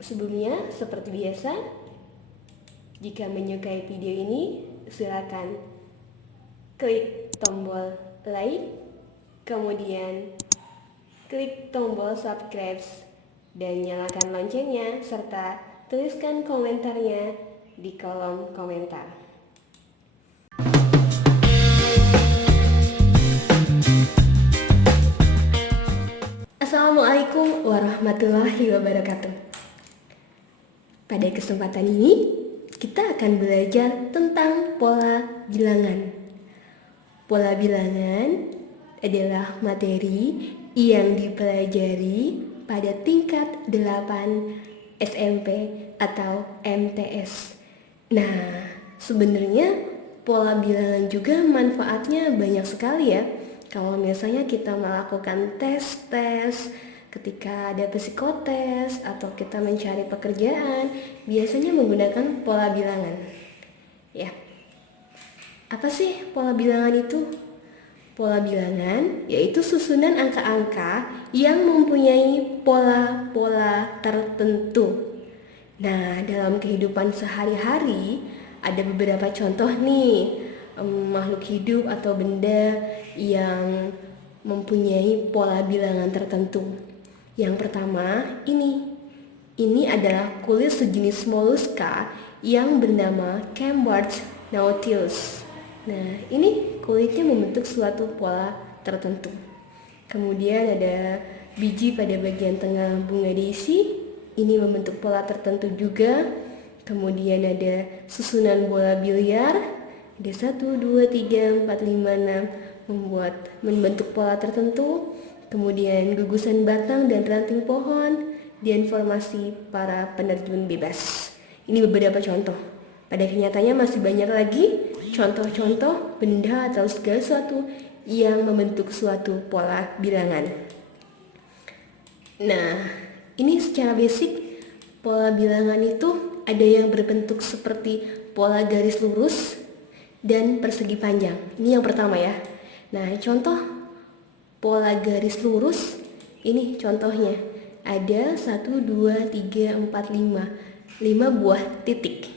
Sebelumnya, seperti biasa, jika menyukai video ini, silakan klik tombol like, kemudian klik tombol subscribe dan nyalakan loncengnya, serta tuliskan komentarnya di kolom komentar. Assalamualaikum warahmatullahi wabarakatuh. Pada kesempatan ini, kita akan belajar tentang pola bilangan. Pola bilangan adalah materi yang dipelajari pada tingkat 8 SMP atau MTS. Nah, sebenarnya pola bilangan juga manfaatnya banyak sekali ya. Kalau misalnya kita melakukan tes-tes, ketika ada psikotes atau kita mencari pekerjaan, biasanya menggunakan pola bilangan. Ya. Apa sih pola bilangan itu? Pola bilangan yaitu susunan angka-angka yang mempunyai pola-pola tertentu. Nah, dalam kehidupan sehari-hari ada beberapa contoh nih makhluk hidup atau benda yang mempunyai pola bilangan tertentu. Yang pertama, ini adalah kulit sejenis moluska yang bernama Cambridge nautilus. Nah, ini kulitnya membentuk suatu pola tertentu. Kemudian ada biji pada bagian tengah bunga daisy, ini membentuk pola tertentu juga. Kemudian ada susunan bola biliar, ada 1, 2, 3, 4, 5, 6 membentuk pola tertentu. Kemudian gugusan batang dan ranting pohon dan formasi para penerjun bebas. Ini beberapa contoh. Pada kenyataannya masih banyak lagi contoh-contoh benda atau segala sesuatu yang membentuk suatu pola bilangan. Nah, ini secara basic pola bilangan itu ada yang berbentuk seperti pola garis lurus dan persegi panjang. Ini yang pertama ya. Nah, contoh pola garis lurus, ini contohnya. Ada 1, 2, 3, 4, 5 buah titik.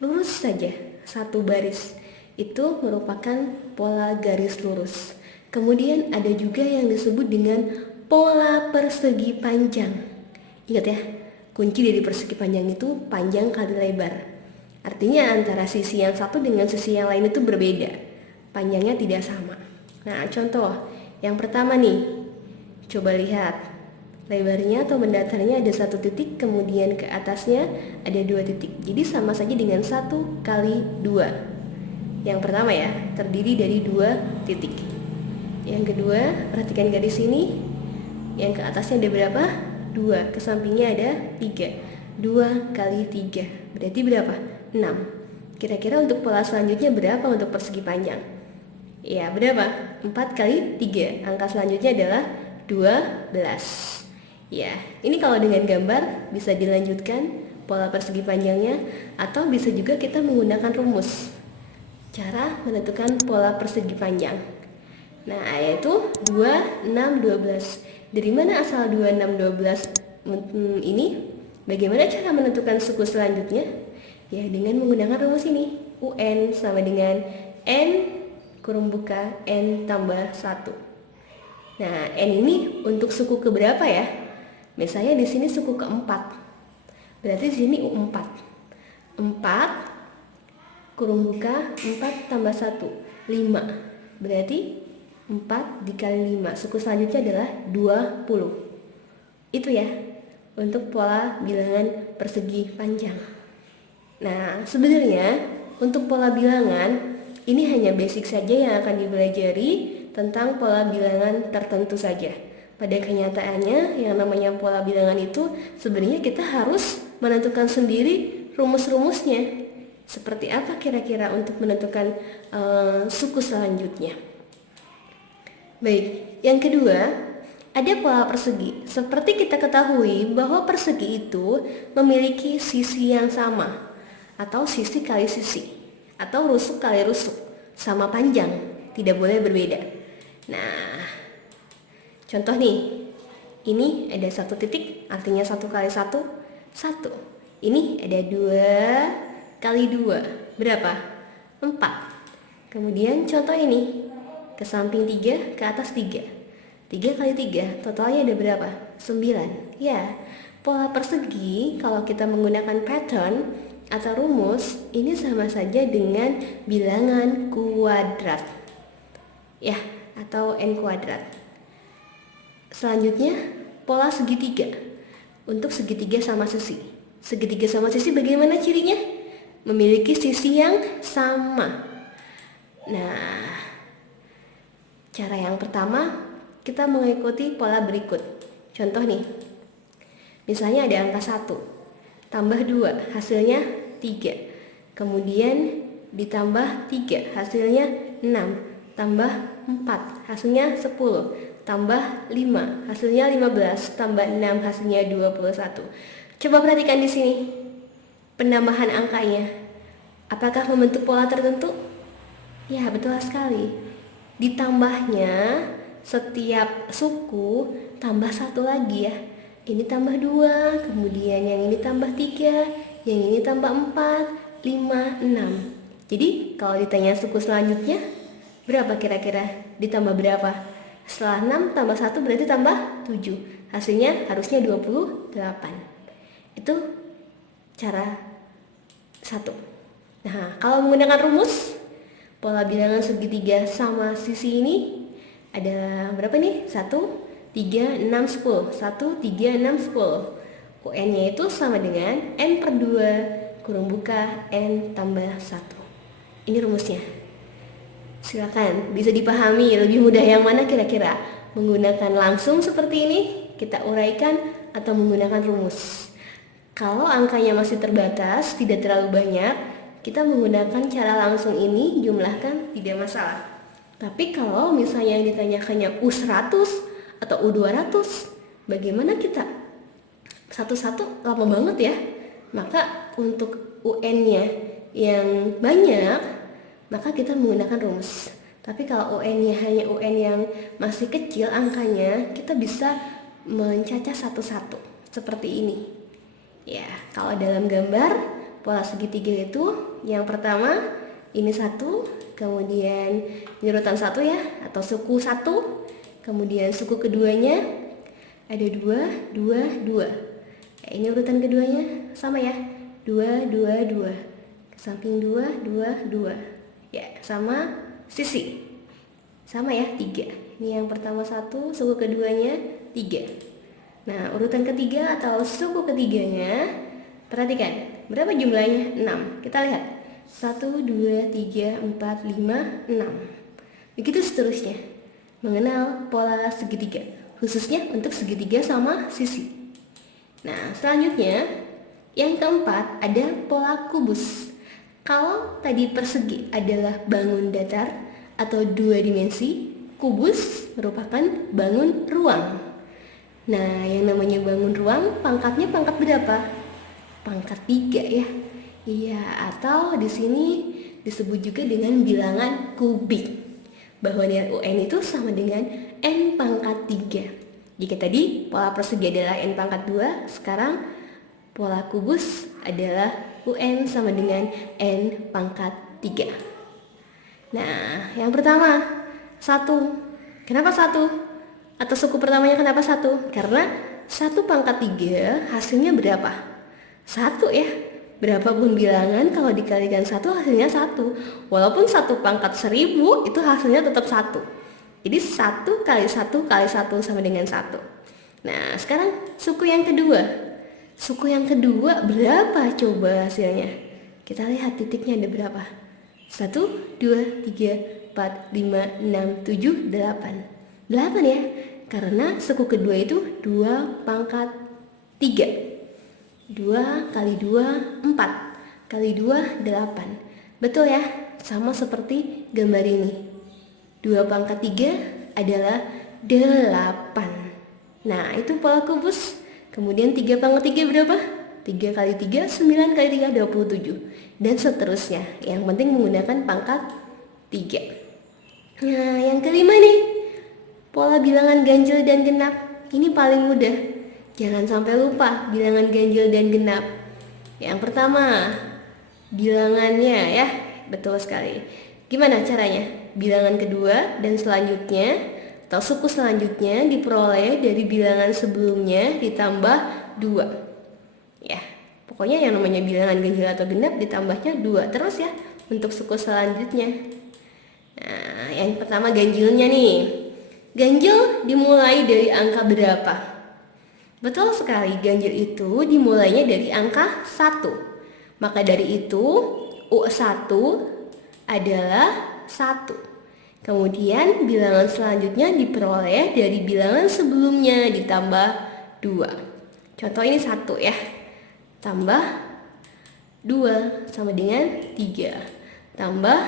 Lurus saja, satu baris. Itu merupakan pola garis lurus. Kemudian ada juga yang disebut dengan pola persegi panjang. Ingat ya, kunci dari persegi panjang itu panjang kali lebar. Artinya antara sisi yang satu dengan sisi yang lain itu berbeda, panjangnya tidak sama. Nah, contoh yang pertama nih, coba lihat lebarnya atau mendatarnya ada 1 titik, kemudian ke atasnya ada 2 titik. Jadi sama saja dengan 1 kali 2. Yang pertama ya, terdiri dari 2 titik. Yang kedua, perhatikan garis ini. Yang ke atasnya ada berapa? 2, ke sampingnya ada 3. 2 kali 3 berarti berapa? 6. Kira-kira untuk pola selanjutnya berapa untuk persegi panjang? Ya, berapa? 4 kali 3. Angka selanjutnya adalah 12. Ya, ini kalau dengan gambar bisa dilanjutkan pola persegi panjangnya, atau bisa juga kita menggunakan rumus cara menentukan pola persegi panjang. Nah, yaitu 2, 6, 12. Dari mana asal 2, 6, 12 ini? Bagaimana cara menentukan suku selanjutnya? Ya, dengan menggunakan rumus ini. UN sama dengan N kurung buka N tambah 1. Nah, N ini untuk suku keberapa ya? Misalnya di sini suku keempat. Berarti di sini U4. 4 kurung buka 4 tambah 1, 5. Berarti 4 dikali 5. Suku selanjutnya adalah 20. Itu ya, untuk pola bilangan persegi panjang. Nah, sebenarnya untuk pola bilangan ini hanya basic saja yang akan dipelajari tentang pola bilangan tertentu saja. Pada kenyataannya yang namanya pola bilangan itu sebenarnya kita harus menentukan sendiri rumus-rumusnya. Seperti apa kira-kira untuk menentukan suku selanjutnya. Baik, yang kedua, ada pola persegi. Seperti kita ketahui bahwa persegi itu memiliki sisi yang sama, atau sisi kali sisi, atau rusuk kali rusuk, sama panjang, tidak boleh berbeda. Nah, contoh nih, ini ada 1 titik, artinya 1 kali 1, 1. Ini ada 2 kali 2. Berapa? 4. Kemudian contoh ini. Ke samping 3, ke atas 3. 3 kali 3, totalnya ada berapa? 9. Ya, pola persegi kalau kita menggunakan pattern atau rumus, ini sama saja dengan bilangan kuadrat. Ya, atau n kuadrat. Selanjutnya, pola segitiga. Untuk segitiga sama sisi. Segitiga sama sisi bagaimana cirinya? Memiliki sisi yang sama. Nah, cara yang pertama, kita mengikuti pola berikut. Contoh nih, misalnya ada angka 1, tambah 2, hasilnya 3. Kemudian ditambah 3, hasilnya 6. Tambah 4, hasilnya 10. Tambah 5, hasilnya 15. Tambah 6, hasilnya 21. Coba perhatikan di sini, penambahan angkanya. Apakah membentuk pola tertentu? Ya, betul sekali. Ditambahnya setiap suku tambah 1 lagi ya. Ini tambah 2, kemudian yang ini tambah 3, yang ini tambah 4, 5, 6. Jadi kalau ditanya suku selanjutnya, berapa kira-kira? Ditambah berapa? Setelah 6 tambah 1 berarti tambah 7. Hasilnya harusnya 28. Itu cara 1. Nah, kalau menggunakan rumus pola bilangan segitiga sama sisi ini ada berapa nih? 1, 3, 6, 10. 1, 3, 6, 10. UN-nya itu sama dengan N per 2 kurung buka N tambah 1. Ini rumusnya. Silakan, bisa dipahami lebih mudah yang mana kira-kira? Menggunakan langsung seperti ini, kita uraikan, atau menggunakan rumus. Kalau angkanya masih terbatas, tidak terlalu banyak, kita menggunakan cara langsung ini, jumlahkan, tidak masalah. Tapi kalau misalnya yang ditanyakannya U100 atau U200, bagaimana kita? Satu-satu lama banget ya. Maka untuk UN-nya yang banyak, maka kita menggunakan rumus. Tapi kalau UN-nya hanya UN yang masih kecil angkanya, kita bisa mencacah satu-satu seperti ini. Ya, kalau dalam gambar pola segitiga itu yang pertama ini 1, kemudian ini urutan 1 ya, atau suku 1, kemudian suku keduanya ada 2, 2, 2. Ini urutan keduanya sama ya, 2, 2, 2. Ke samping 2, 2, 2. Ya, sama sisi. Sama ya, 3. Ini yang pertama 1, suku keduanya 3. Nah, urutan ketiga atau suku ketiganya, perhatikan, berapa jumlahnya? 6. Kita lihat. 1, 2, 3, 4, 5, 6. Begitu seterusnya. Mengenal pola segitiga, khususnya untuk segitiga sama sisi. Nah, selanjutnya yang keempat ada pola kubus. Kalau tadi persegi adalah bangun datar atau 2 dimensi, kubus merupakan bangun ruang. Nah, yang namanya bangun ruang pangkatnya pangkat berapa? Pangkat 3 ya. Iya, atau di sini disebut juga dengan bilangan kubik. Bahwa nilai UN itu sama dengan N pangkat 3. Jika tadi pola persegi adalah N pangkat 2, sekarang pola kubus adalah UN sama dengan N pangkat 3. Nah, yang pertama 1. Kenapa 1? Atau suku pertamanya kenapa 1? Karena 1 pangkat 3 hasilnya berapa? 1 ya. Berapapun bilangan kalau dikalikan 1 hasilnya 1. Walaupun 1 pangkat 1000 itu hasilnya tetap 1. Jadi 1 kali 1 kali 1 sama dengan 1. Nah, sekarang suku yang kedua. Suku yang kedua berapa coba hasilnya? Kita lihat titiknya ada berapa? 1, 2, 3, 4, 5, 6, 7, 8. 8 ya, karena suku kedua itu 2 pangkat 3. 2 kali 2, 4. Kali 2, 8. Betul ya, sama seperti gambar ini. 2 pangkat 3 adalah 8. Nah, itu pola kubus. Kemudian 3 pangkat 3 berapa? 3 kali 3, 9 kali 3, 27. Dan seterusnya. Yang penting menggunakan pangkat 3. Nah, yang kelima nih, pola bilangan ganjil dan genap. Ini paling mudah. Jangan sampai lupa bilangan ganjil dan genap. Yang pertama, bilangannya ya, betul sekali. Gimana caranya? Bilangan kedua dan selanjutnya atau suku selanjutnya diperoleh dari bilangan sebelumnya ditambah 2. Ya, pokoknya yang namanya bilangan ganjil atau genap ditambahnya 2 terus ya untuk suku selanjutnya. Nah, yang pertama ganjilnya nih. Ganjil dimulai dari angka berapa? Betul sekali, ganjil itu dimulainya dari angka 1. Maka dari itu U1 adalah 1. Kemudian bilangan selanjutnya diperoleh dari bilangan sebelumnya ditambah 2. Contoh ini 1 ya. Tambah 2 sama dengan 3. Tambah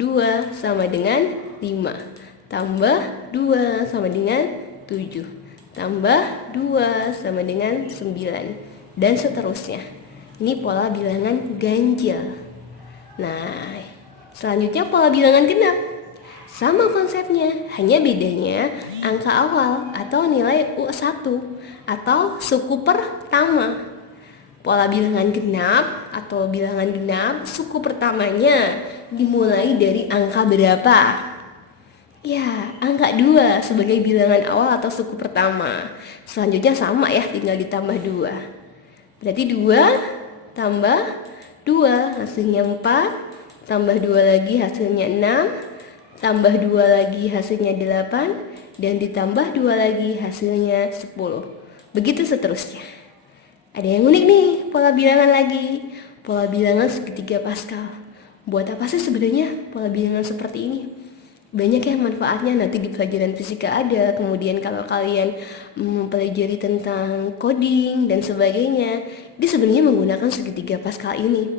2 sama dengan 5. Tambah 2 sama dengan 7. Tambah 2 sama dengan 9. Dan seterusnya. Ini pola bilangan ganjil. Nah, selanjutnya pola bilangan genap. Sama konsepnya, hanya bedanya angka awal atau nilai U1 atau suku pertama. Pola bilangan genap atau bilangan genap, suku pertamanya dimulai dari angka berapa? Ya, angka 2 sebagai bilangan awal atau suku pertama. Selanjutnya sama ya, tinggal ditambah 2. Berarti 2 tambah 2 hasilnya 4, tambah 2 lagi hasilnya 6, tambah 2 lagi hasilnya 8, dan ditambah 2 lagi hasilnya 10. Begitu seterusnya. Ada yang unik nih, pola bilangan lagi. Pola bilangan segitiga Pascal. Buat apa sih sebenarnya pola bilangan seperti ini? Banyak ya manfaatnya, nanti di pelajaran fisika ada. Kemudian kalau kalian mempelajari tentang coding dan sebagainya, dia sebenarnya menggunakan segitiga Pascal ini.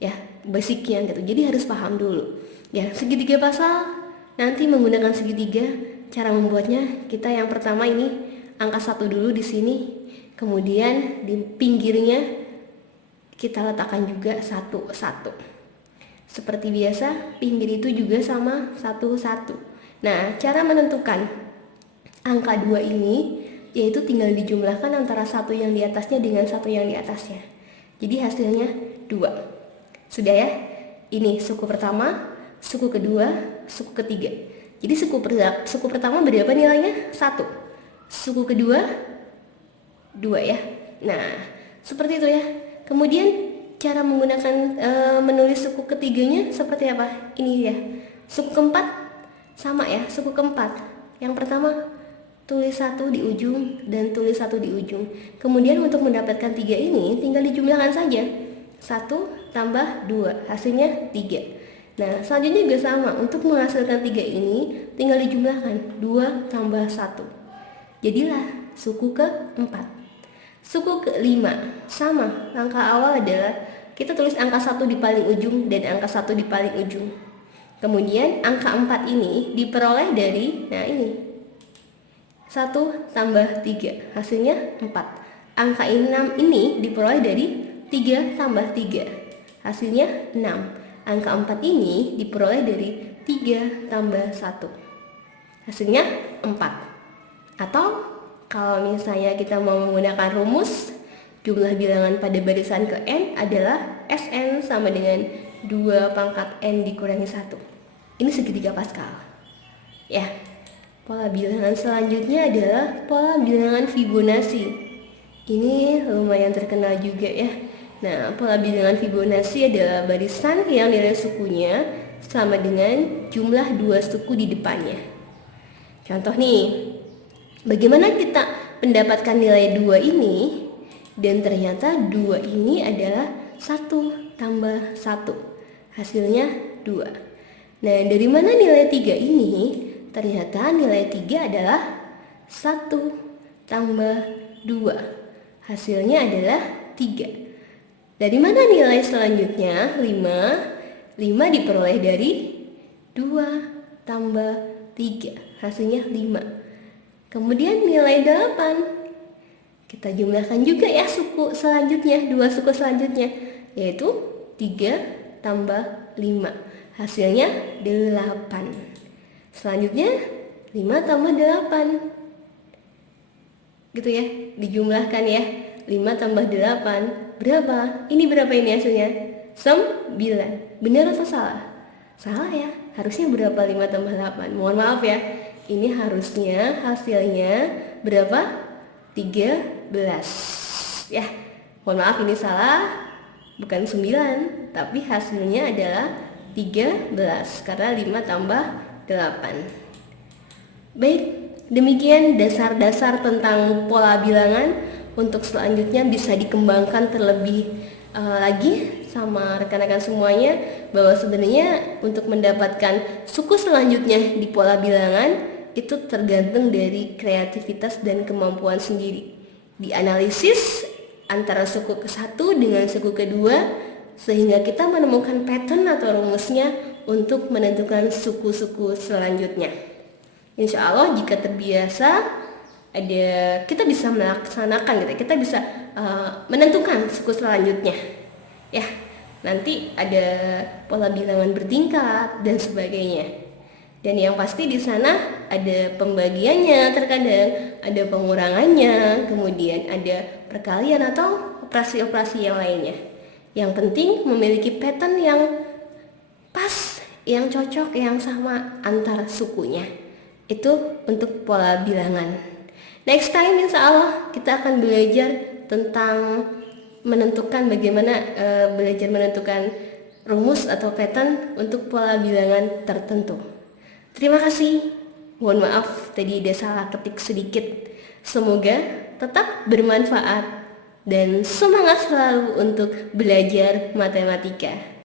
Ya, basicnya gitu. Jadi harus paham dulu. Ya, segitiga Pascal nanti menggunakan segitiga. Cara membuatnya, kita yang pertama ini angka 1 dulu di sini. Kemudian di pinggirnya kita letakkan juga 1. Seperti biasa, pinggir itu juga sama 1. Nah, cara menentukan angka 2 ini yaitu tinggal dijumlahkan antara 1 yang di atasnya dengan 1 yang di atasnya. Jadi hasilnya 2. Sudah ya? Ini suku pertama, suku kedua, suku ketiga. Jadi suku pertama berapa nilainya? 1. Suku kedua 2 ya. Nah, seperti itu ya. Kemudian cara menggunakan menulis suku ketiganya seperti apa? Ini ya. Suku keempat sama ya, suku keempat. Yang pertama tulis 1 di ujung dan tulis 1 di ujung. Kemudian untuk mendapatkan 3 ini tinggal dijumlahkan saja. 1 tambah 2 hasilnya 3. Nah, selanjutnya juga sama. Untuk menghasilkan 3 ini tinggal dijumlahkan 2 tambah 1. Jadilah suku keempat. Suku kelima sama, angka awal adalah kita tulis angka 1 di paling ujung dan angka 1 di paling ujung. Kemudian angka 4 ini diperoleh dari, nah ini 1 tambah 3 hasilnya 4. Angka 6 ini diperoleh dari 3 tambah 3 hasilnya 6. Angka 4 ini diperoleh dari 3 tambah 1 hasilnya 4. Atau kalau misalnya kita mau menggunakan rumus, jumlah bilangan pada barisan ke n adalah Sn sama dengan 2 pangkat n dikurangi 1. Ini segitiga Pascal. Ya, pola bilangan selanjutnya adalah pola bilangan Fibonacci. Ini lumayan terkenal juga ya. Nah, pola bilangan Fibonacci adalah barisan yang nilai sukunya sama dengan jumlah 2 suku di depannya. Contoh nih, bagaimana kita mendapatkan nilai 2 ini? Dan ternyata 2 ini adalah 1 tambah 1. Hasilnya 2. Nah, dari mana nilai 3 ini? Ternyata nilai 3 adalah 1 tambah 2. Hasilnya adalah 3. Dari mana nilai selanjutnya? 5. 5 diperoleh dari 2 tambah 3. Hasilnya 5. Kemudian nilai 8. Kita jumlahkan juga ya suku selanjutnya, 2 suku selanjutnya, yaitu 3 tambah 5. Hasilnya 8. Selanjutnya 5 tambah 8. gitu ya, dijumlahkan ya. 5 tambah 8 berapa? Ini berapa ini hasilnya? 9. Benar atau salah? Salah ya, harusnya berapa 5 tambah 8? Mohon maaf ya, ini harusnya hasilnya berapa? 13 ya. Mohon maaf ini salah, bukan 9, tapi hasilnya adalah 13 karena 5 tambah 8. Baik, demikian dasar-dasar tentang pola bilangan. Untuk selanjutnya bisa dikembangkan terlebih lagi sama rekan-rekan semuanya, bahwa sebenarnya untuk mendapatkan suku selanjutnya di pola bilangan itu tergantung dari kreativitas dan kemampuan sendiri. Dianalisis antara suku ke-1 dengan suku kedua sehingga kita menemukan pattern atau rumusnya untuk menentukan suku-suku selanjutnya. Insya Allah jika terbiasa kita bisa melaksanakan gitu, kita bisa menentukan suku selanjutnya ya. Nanti ada pola bilangan bertingkat dan sebagainya, dan yang pasti di sana ada pembagiannya, terkadang ada pengurangannya, kemudian ada perkalian atau operasi-operasi yang lainnya. Yang penting memiliki pattern yang pas, yang cocok, yang sama antara sukunya. Itu untuk pola bilangan. Next time insya Allah kita akan belajar tentang belajar menentukan rumus atau pattern untuk pola bilangan tertentu. Terima kasih. Mohon maaf tadi ada salah ketik sedikit. Semoga tetap bermanfaat dan semangat selalu untuk belajar matematika.